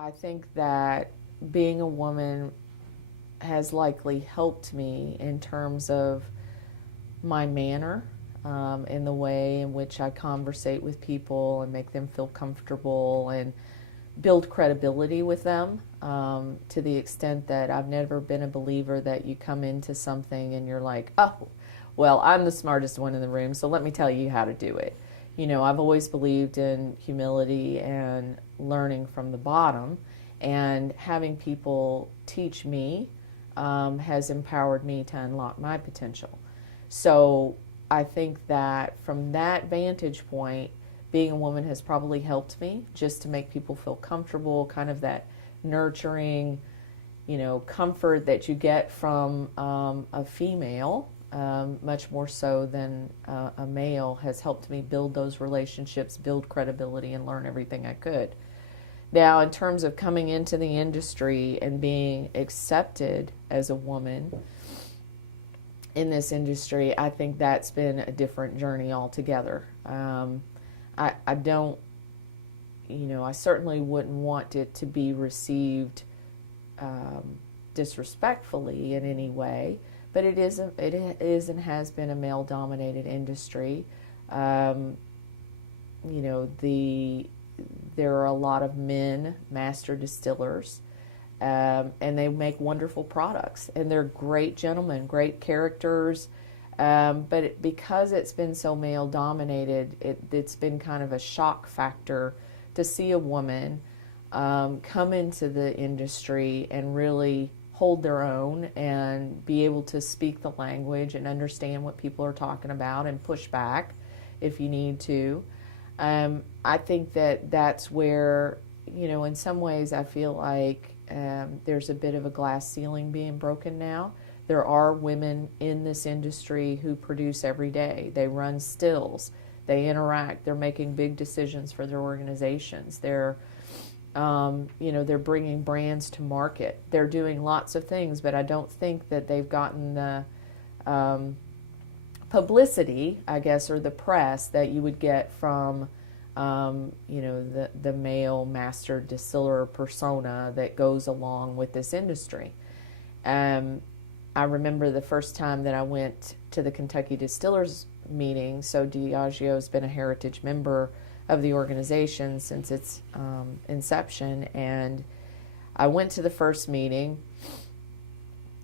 I think that being a woman has likely helped me in terms of my manner, in the way in which I conversate with people and make them feel comfortable and build credibility with them, to the extent that I've never been a believer that you come into something and you're like, oh, well, I'm the smartest one in the room, so let me tell you how to do it. I've always believed in humility and learning from the bottom, and having people teach me has empowered me to unlock my potential. So I think that from that vantage point, being a woman has probably helped me just to make people feel comfortable, kind of that nurturing, comfort that you get from a female, much more so than a male, has helped me build those relationships, build credibility, and learn everything I could. Now, in terms of coming into the industry and being accepted as a woman in this industry, I think that's been a different journey altogether. I don't, I certainly wouldn't want it to be received disrespectfully in any way, but it is and has been a male-dominated industry. There are a lot of men master distillers, and they make wonderful products, and they're great gentlemen, great characters. But because it's been so male-dominated, it's been kind of a shock factor to see a woman come into the industry and really hold their own and be able to speak the language and understand what people are talking about and push back if you need to. I think that that's where, in some ways I feel like there's a bit of a glass ceiling being broken now. There are women in this industry who produce every day. They run stills. They interact. They're making big decisions for their organizations. They're bringing brands to market. They're doing lots of things, but I don't think that they've gotten the publicity, I guess, or the press that you would get from, the male master distiller persona that goes along with this industry. I remember the first time that I went to the Kentucky Distillers meeting. So Diageo has been a heritage member of the organization since its inception, and I went to the first meeting,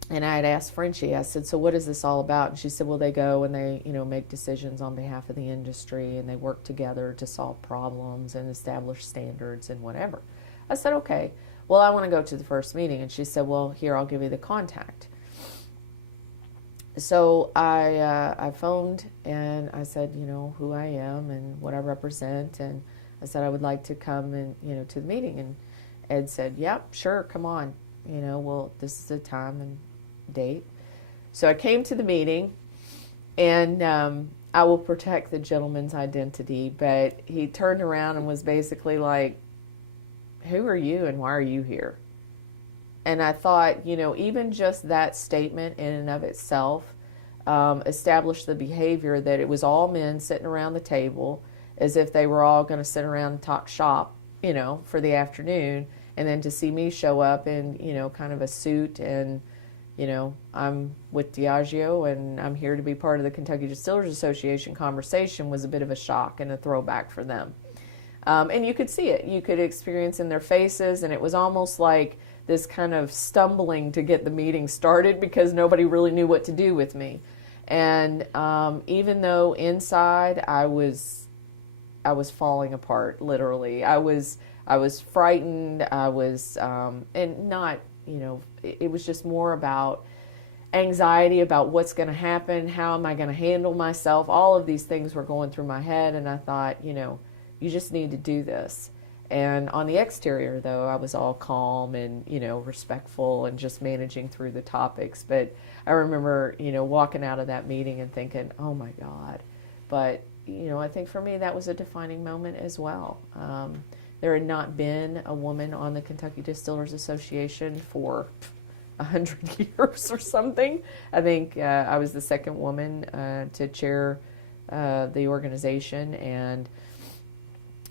and I had asked Frenchie, I said, so what is this all about? And she said, well, they go and they, make decisions on behalf of the industry, and they work together to solve problems and establish standards and whatever. I said, okay, well, I want to go to the first meeting. And she said, well, here, I'll give you the contact. So I phoned and I said, who I am and what I represent. And I said, I would like to come and, to the meeting. And Ed said, yep, sure, come on. Well, this is the time and date. So I came to the meeting, and I will protect the gentleman's identity, but he turned around and was basically like, who are you and why are you here? And I thought, even just that statement in and of itself established the behavior that it was all men sitting around the table as if they were all going to sit around and talk shop, for the afternoon. And then to see me show up in, kind of a suit and, I'm with Diageo and I'm here to be part of the Kentucky Distillers Association conversation was a bit of a shock and a throwback for them. And you could see it. You could experience in their faces, and it was almost like this kind of stumbling to get the meeting started because nobody really knew what to do with me. And even though inside I was falling apart, literally. I was frightened. I was, and not, it was just more about anxiety about what's going to happen. How am I going to handle myself? All of these things were going through my head, and I thought, you just need to do this. And on the exterior, though, I was all calm and, respectful and just managing through the topics. But I remember, walking out of that meeting and thinking, oh my God. But, I think for me that was a defining moment as well. There had not been a woman on the Kentucky Distillers Association for 100 years or something. I think I was the second woman to chair the organization, and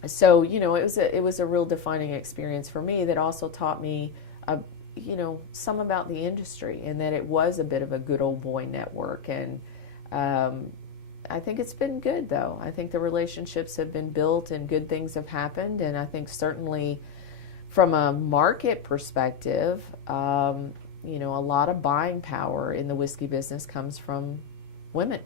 So, it was a real defining experience for me that also taught me, some about the industry, and that it was a bit of a good old boy network. And I think it's been good, though. I think the relationships have been built and good things have happened. And I think certainly from a market perspective, a lot of buying power in the whiskey business comes from women.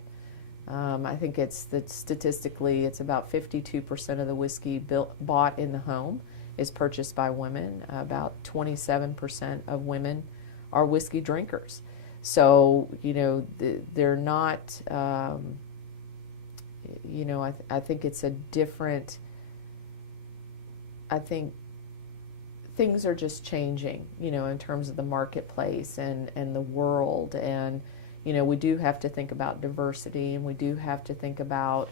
I think statistically, it's about 52% of the whiskey bought in the home is purchased by women. About 27% of women are whiskey drinkers. So, they're not, I think it's a different, I think things are just changing, in terms of the marketplace and the world. And, we do have to think about diversity, and we do have to think about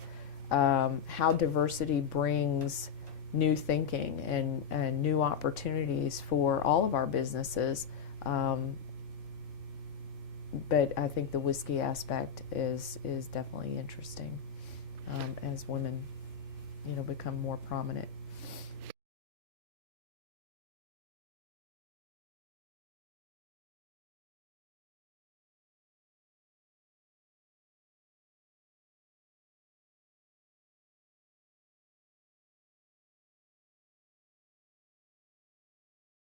how diversity brings new thinking and new opportunities for all of our businesses. But I think the whiskey aspect is definitely interesting as women, become more prominent